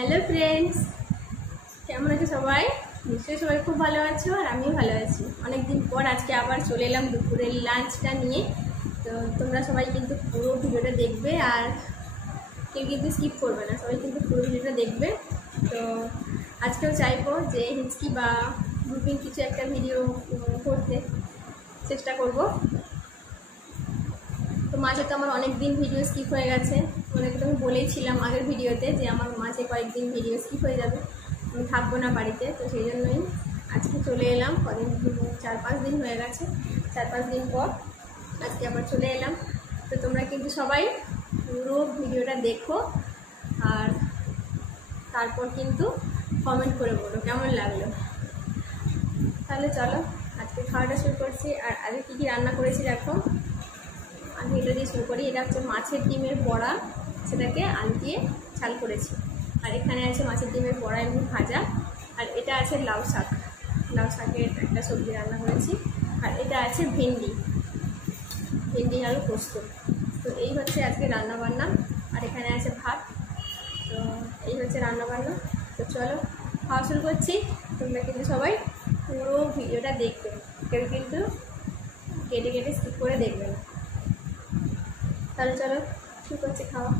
Hello friends, কেমন আছো সবাই? নিশ্চয়ই সবাই খুব ভালো আছো আর আমিও ভালো আছি। অনেকদিন পর আজকে আবার চলে এলাম দুপুরের লাঞ্চটা নিয়ে। তো তোমরা সবাই কিন্তু পুরো ভিডিওটা দেখবে আর কেউ কিন্তু স্কিপ করবে না, সবাই কিন্তু পুরো ভিডিওটা দেখবে। তো আজকেও চাইবো যে হিচকি বা গ্রুপিং কিছু একটা ভিডিও করতে চেষ্টা করব। তো মাঝে তো আমার অনেক দিন ভিডিও স্কিপ হয়ে গেছে, ওনাকে তো আমি বলেইছিলাম আগের ভিডিওতে যে আমার মাঝে কয়েকদিন ভিডিও স্কিপ হয়ে যাবে, আমি থাকবো না বাড়িতে। তো সেই জন্যই আজকে চলে এলাম। কদিন 4-5 দিন হয়ে গেছে, 4-5 দিন পর আজকে আবার চলে এলাম। তো তোমরা কিন্তু সবাই পুরো ভিডিওটা দেখো আর তারপর কিন্তু কমেন্ট করে বলো কেমন লাগলো। তাহলে চলো আজকে খাওয়াটা শুরু করছি। আর আজকে কী কী রান্না করেছি দেখো। আমি এটা দিয়ে শুরু করি। এটা হচ্ছে মাছের ডিমের বড়া, সেটাকে আলু দিয়ে ঝাল করেছি। আর এখানে আছে মাছের ডিমের বড়া এমনি ভাজা। আর এটা আছে লাউ শাক, লাউ শাকের একটা সবজি রান্না করেছি। আর এটা আছে ভেন্ডি আলু পোস্ত। তো এই হচ্ছে আজকে রান্নাবান্না। আর এখানে আছে ভাত। তো এই হচ্ছে রান্নাবান্না। তো চলো খাওয়া শুরু করছি। তোমরা কিন্তু সবাই পুরো ভিডিওটা দেখবে, কেউ কিন্তু কেটে কেটে স্কিপ করে দেখবে না। তাহলে চলো শুরু করছি খাওয়া।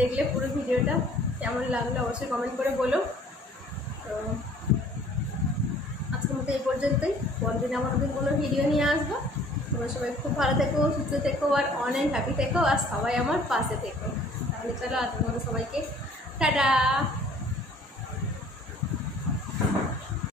দেখলে পুরো ভিডিওটা কেমন লাগলো অবশ্যই কমেন্ট করে বলো। তো আজকের মতো এই পর্যন্তই, পরের দিন আমার নতুন কোনো ভিডিও নিয়ে আসবো। তোমরা সবাই খুব ভালো থেকো, সুস্থ থেকো, আর অনেক হ্যাপি থেকো, আর সবাই আমার পাশে থেকো। তাহলে চলো, আর তোমাদের সবাইকে টাটা।